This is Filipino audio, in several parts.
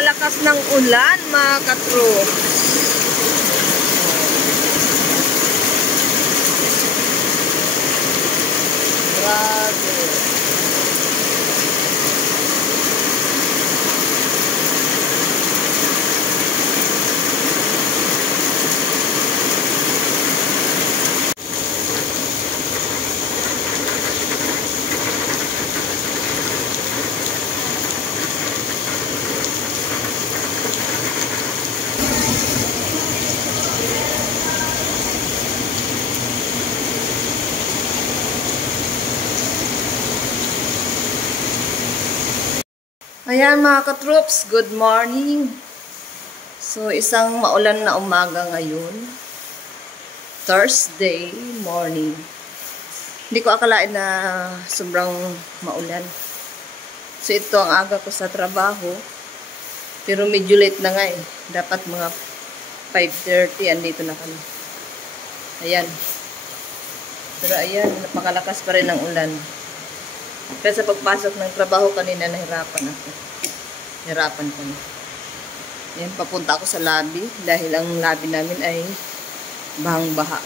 napakalakas ng ulan, mga katroops. Grabe. Ayan mga katroops, good morning. So isang maulan na umaga ngayon. Thursday morning. Hindi ko akalain na sobrang maulan. So ito ang aga ko sa trabaho. Pero medyo late na nga eh. Dapat mga 5:30 andito na kami. Ayan. Pero ayan, napakalakas pa rin ang ulan. Kaya sa pagpasok ng trabaho kanina, nahirapan ako. Nahirapan ko na. Ayan, papunta ako sa lobby dahil ang lobby namin ay bahang-baha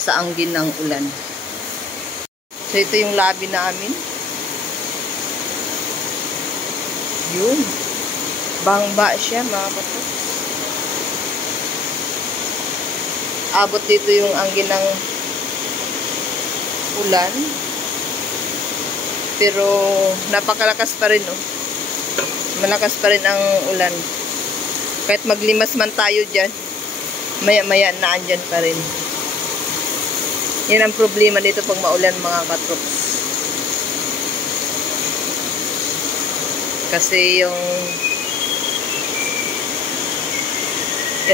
sa anggin ng ulan. So, ito yung lobby namin. Yun. Bahang-baha siya, mga kapatid. Abot dito yung anggin ng ulan. Pero napakalakas pa rin, oh. Malakas pa rin ang ulan. Kahit maglimas man tayo dyan, maya-maya na andyan pa rin. Yan ang problema dito pag maulan, mga katroops. Kasi yung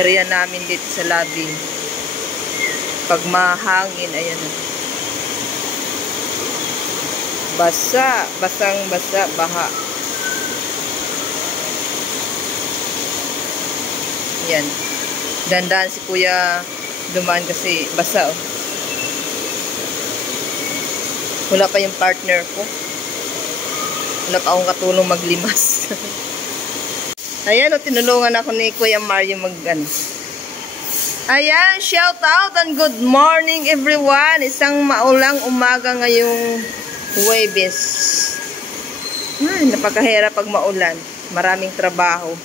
area namin dito sa lobby, pag mahangin, ayan, basa, basang-basa, baha. Yan. Dandan si kuya dumaan kasi basa, oh. Wala pa yung partner ko. Wala pa akong katulong maglimas. Ayan, oh, tinulungan ako ni Kuya Mario mag-ano. Ayan, shout out and good morning everyone. Isang maulang umaga ngayong Huwebes. Napakahirap pag maulan. Maraming trabaho.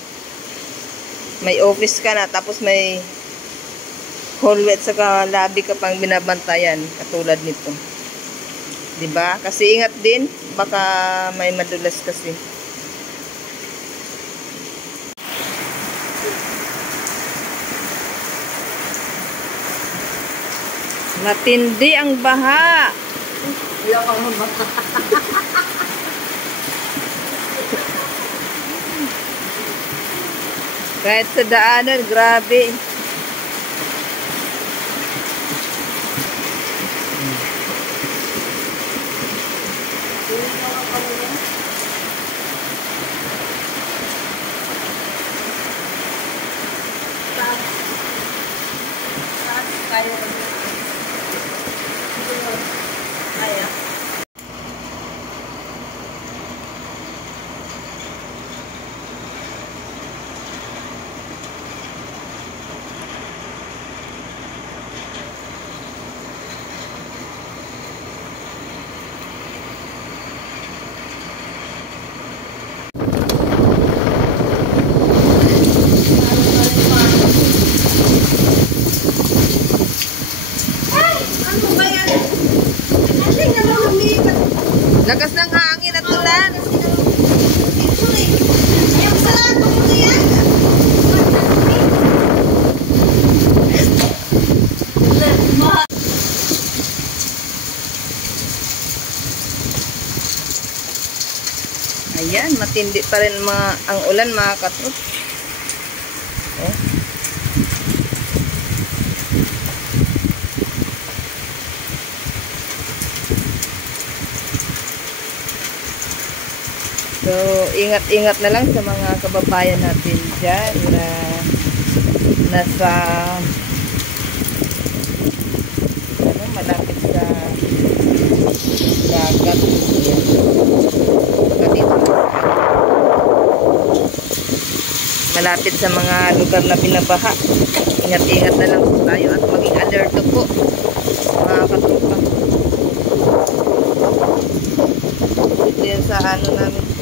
May office ka na, tapos may hallway at saka lobby ka pang binabantayan. Katulad nito. Diba? Kasi ingat din. Baka may madulas kasi. Matindi ang baha. Kahit sa daanan, grabe. Kaya. Lakas ng hangin at ulan. Ayan, matindi pa rin ang ulan, mga katroops. Oh. So, ingat-ingat na lang sa mga kababayan natin dyan na nasa malapit sa dagat. Yan. Dito. malapit sa mga lugar na binabaha. Ingat-ingat na lang po tayo at maging alerto po, mga katropa. Ito yan sa ano namin.